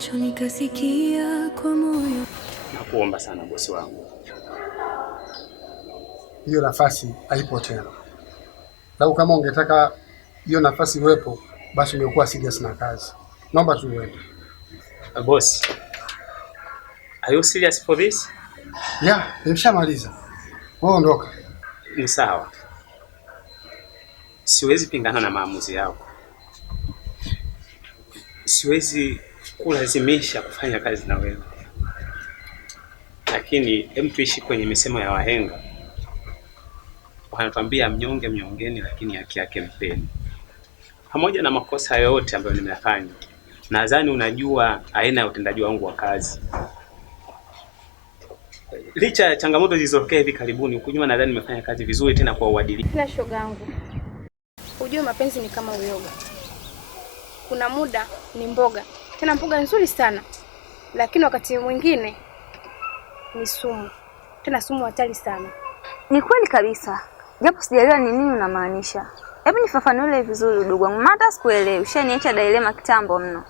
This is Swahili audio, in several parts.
macho nikasikia kwa moyo. Nakuomba sana bosi wangu. Hiyo nafasi haipo tena. Lau kama ungetaka hiyo nafasi iwepo, basi ungekuwa serious na kazi. Naomba tu uende. Boss, are you serious for this? Yeah, nimeshamaliza. Wewe ondoka. Ni sawa. Siwezi pingana na maamuzi yako. Siwezi kulazimisha kufanya kazi na wewe. Lakini hem, tuishi kwenye misemo ya wahenga. Wanatuambia mnyonge mnyongeni, lakini haki yake mpeni. Pamoja na makosa yote ambayo nimeyafanya, nadhani unajua aina ya utendaji wangu wa kazi. Licha ya changamoto zilizotokea hivi karibuni, ukujua nadhani nimefanya kazi vizuri tena kwa uadilifu. Kila shogangu, ujue mapenzi ni kama uyoga. Kuna muda ni mboga, tena mboga nzuri sana. Lakini wakati mwingine ni sumu, tena sumu hatari sana. Ni kweli kabisa. Japo sijaelewa ni nini unamaanisha. Hebu nifafanulie vizuri ndugu wangu. Hata sikuelewi. Ushaniacha dilema kitambo mno.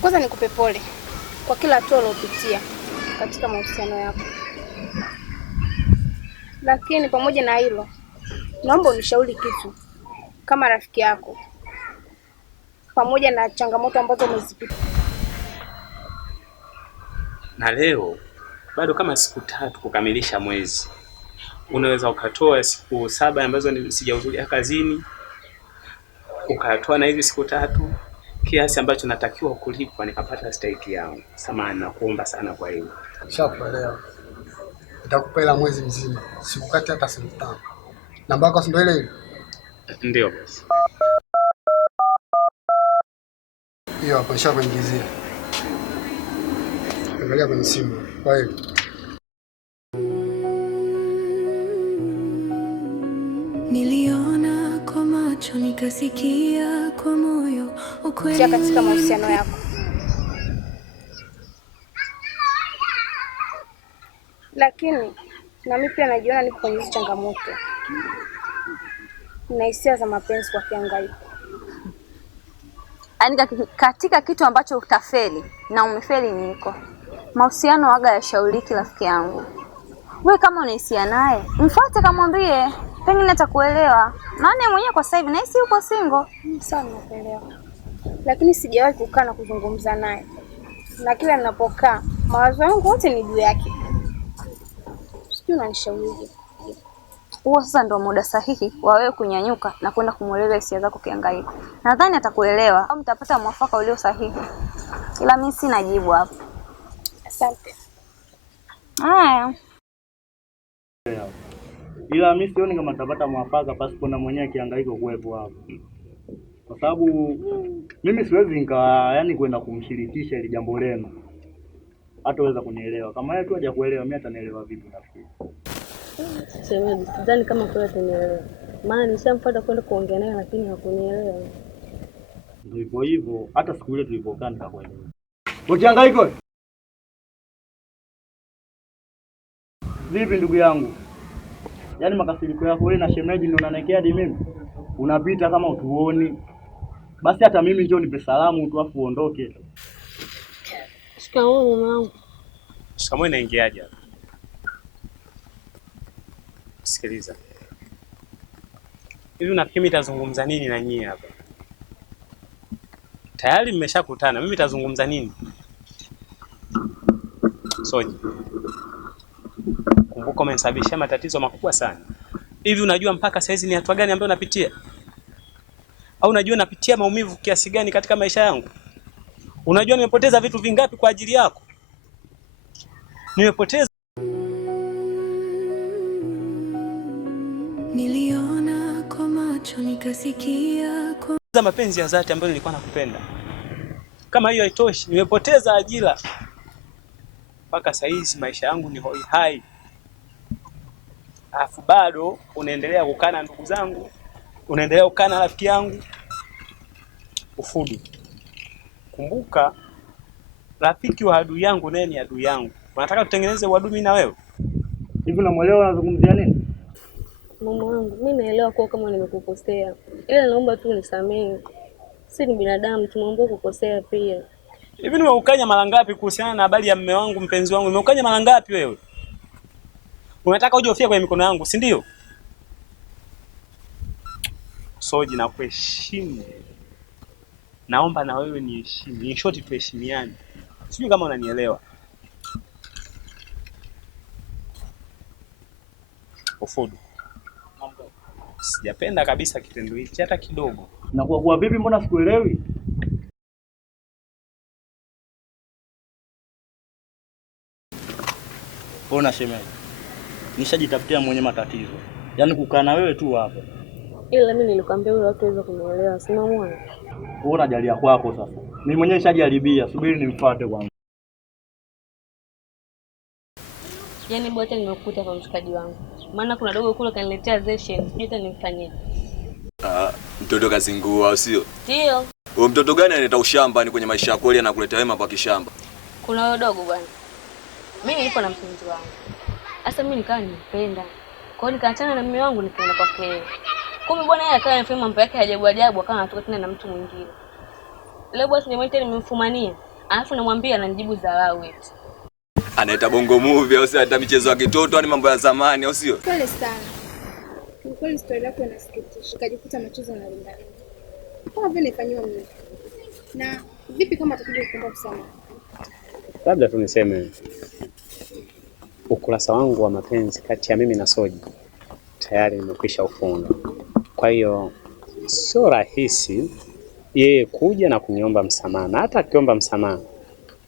Kwanza nikupe pole kwa kila hatua uliyopitia katika mahusiano yako. Lakini pamoja na hilo, naomba unishauri kitu kama rafiki yako. Pamoja na changamoto ambazo umezipitia. Na leo bado kama siku 3 kukamilisha mwezi. Unaweza ukatoa siku 7 ambazo sijahudhuria kazini. Ukatoa na hizi siku 3 kiasi ambacho natakiwa kulipwa nikapata stake yangu. Samahani, nakuomba sana kwa hilo. Shakuelewa. Nitakupa ila mwezi mzima. Sikukati hata siku 5. Namba yako si ndio ile ile? Ndio boss. Hiyo hapo nishakuingizia. Angalia kwenye simu. Kwa hiyo niliona kwa macho nikasikia kwa moyo ukweli katika mahusiano yako. Lakini na mimi pia najiona niko kwenye changamoto. Na hisia za mapenzi kwa kiangaiko. Yaani katika kitu ambacho utafeli na umefeli niko. Mahusiano waga ya shauriki rafiki yangu. Wewe kama unahisia naye, mfuate kamwambie, pengine atakuelewa. Maana mwenyewe kwa sasa hivi nahisi uko single. Sana nakuelewa. Lakini sijawahi kukaa na kuzungumza naye. Na kila ninapokaa, mawazo yangu yote ni juu yake. Sijui unanishauri. Huo sasa ndio muda sahihi wa wewe kunyanyuka na kwenda kumueleza hisia zako kiangaiko. Nadhani atakuelewa au mtapata mwafaka ulio sahihi. Ila mimi sina jibu hapo. Asante. Haya. Ila mimi sioni kama tutapata mwafaka pasipo na mwenyewe kiangaiko kuwepo hapo. Kwa sababu mimi siwezi yani kwenda kumshirikisha ile jambo lenu. Hataweza kunielewa. Kama yeye tu haja kuelewa, mimi atanielewa vipi nafikiri. Shemeji, sidhani kama kwa atanielewa. Maana nishamfuata kwenda kuongea naye lakini hakunielewa. Ndio hivyo, hata siku ile tulipokaa nikakuelewa. Ukihangaika. Vipi ndugu yangu? Yaani makasiriko yako wewe na shemeji ndio unanekea hadi mimi. Unapita kama utuoni. Basi hata mimi njoo nipe salamu tu afu uondoke. Shikamoo mama wangu. Shikamoo inaingiaje hapa? Sikiliza. Hivi unafikiri nitazungumza nini na nyinyi hapa? Tayari mmeshakutana. Mimi nitazungumza nini? Soji. Kumbuka umenisababishia matatizo makubwa sana. Hivi unajua mpaka saizi ni hatua gani ambayo napitia? Au unajua napitia maumivu kiasi gani katika maisha yangu? Unajua nimepoteza vitu vingapi kwa ajili yako? Nimepoteza. Niliona kwa macho nikasikia kwa mapenzi ya dhati ambayo nilikuwa nakupenda. Kama hiyo haitoshi, nimepoteza ajira. Mpaka saizi maisha yangu ni hoi hai. Alafu bado unaendelea kukaa na ndugu zangu, unaendelea kukaa na rafiki yangu. Ufudu. Kumbuka rafiki wa adui yangu naye ni adui yangu. Unataka tutengeneze uadui mimi na wewe? Hivi unamuelewa unazungumzia nini? Mama wangu, mimi naelewa kwa kama nimekukosea. Ila naomba tu unisamehe. Si ni binadamu, tumwambie kukosea pia. Hivi nimeukanya mara ngapi kuhusiana na habari ya mume wangu, mpenzi wangu? Nimeukanya mara ngapi wewe? Unataka uje ufie kwenye mikono yangu, si ndio? Soji, na kuheshimu. Naomba na wewe niheshimu. In short tuheshimiane. Sijui kama unanielewa. Ufudu. Sijapenda kabisa kitendo hiki hata kidogo. Na kwa vipi, mbona sikuelewi? Ona shemeji, nishajitafutia mwenye matatizo. Yaani kukaa na wewe tu hapa. Ila mimi nilikwambia wewe watu waweza kunielewa, si unaona? Wewe unajalia kwako sasa. Mimi mwenyewe nishajaribia, subiri nimfuate kwanza. Yaani bwana nimekukuta kwa mshikaji wangu. Maana kuna dogo kule kaniletea zeshen, sijui hata nimfanyie. Mtoto kazingua au sio? Ndio. Wewe mtoto gani analeta ushamba ni kwenye maisha yako ile anakuleta wema kwa kishamba? Kuna wewe dogo bwana. Mimi nilipo na mpenzi wangu. Sasa mimi nikawa nimpenda. Kwa hiyo nikaachana na mume wangu nikaenda kwake. Kumbe bwana yeye akawa anafanya mambo yake ajabu ajabu, akawa anatoka tena na mtu mwingine. Leo bwana nimemwita nimemfumania, alafu namwambia ananijibu dharau eti. Anaita bongo movie au sio? Hata michezo ya kitoto, yani mambo ya zamani au sio? Pole sana. Kwa kweli story yako inasikitisha. Ukajikuta machozi yanalingana. Kama vile nifanywa mimi. Na vipi kama atakuja kuomba msamaha? Labda tu niseme ukurasa wangu wa mapenzi kati ya mimi na Soji tayari nimekwisha ufunga. Kwa hiyo sio rahisi yeye kuja na kuniomba msamaha. Na hata akiomba msamaha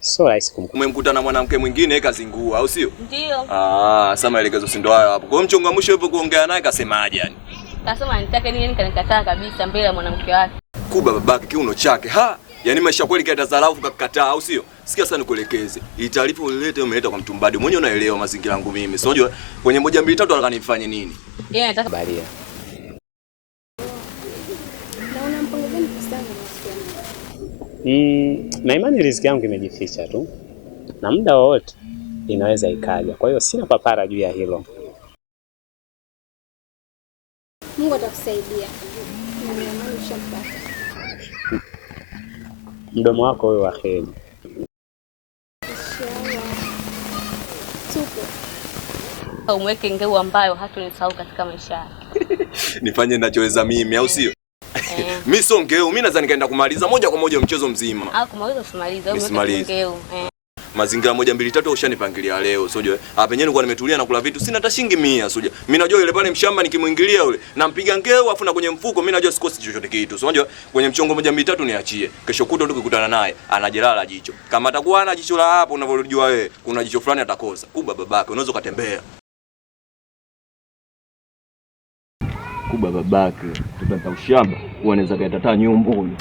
sio rahisi kumkuta. Umemkuta na mwanamke mwingine kazingua au sio? Ndio. Sasa maelekezo si ndo hayo hapo. Kwa hiyo mchongo mwisho yupo kuongea naye kasemaje yani? Kasema nitake nini, kanikataa kabisa mbele ya mwanamke wake. Kuba babake kiuno chake. Yaani maisha kweli kaita dharau ukakataa au sio? Sikia sana nikuelekeze. Hii taarifa ulileta umeleta kwa mtumbadi. Mwenyewe unaelewa mazingira yangu mimi. So unajua kwenye 1 2 3 anataka nifanye nini? Yeye anataka balia. Na una mpango gani kuhusiana na mahusiano? Na imani riziki yangu imejificha tu. Na muda wote inaweza ikaja. Kwa hiyo sina papara juu ya hilo. Mungu atakusaidia. Na imani ushampata. Mdomo wako wewe wa kheri. Tupo. umweke ngeu ambayo hatunisahau katika maisha yake. Nifanye ninachoweza mimi au sio? Mimi sio ngeu, mimi nadhani kaenda kumaliza moja kwa moja mchezo mzima. Kumaliza usimalize, umweke ngeu. Mazingira 1 2 3 ushanipangilia leo, sio? Hapa yenyewe nilikuwa nimetulia na kula vitu, sina hata shilingi 100, sio? Mimi najua yule pale mshamba nikimuingilia yule, nampiga ngeu afu na kwenye mfuko, mimi najua sikosi chochote kitu. Sio unajua kwenye mchongo 1 2 3 niachie. Kesho kutwa tukikutana naye, anajelala jicho. Kama atakuwa ana jicho la hapo unavyojua wewe, kuna jicho fulani atakosa. Kuba babake, unaweza kutembea. Kuba babake, tutata ushamba, unaweza kaita nyumbu huyu.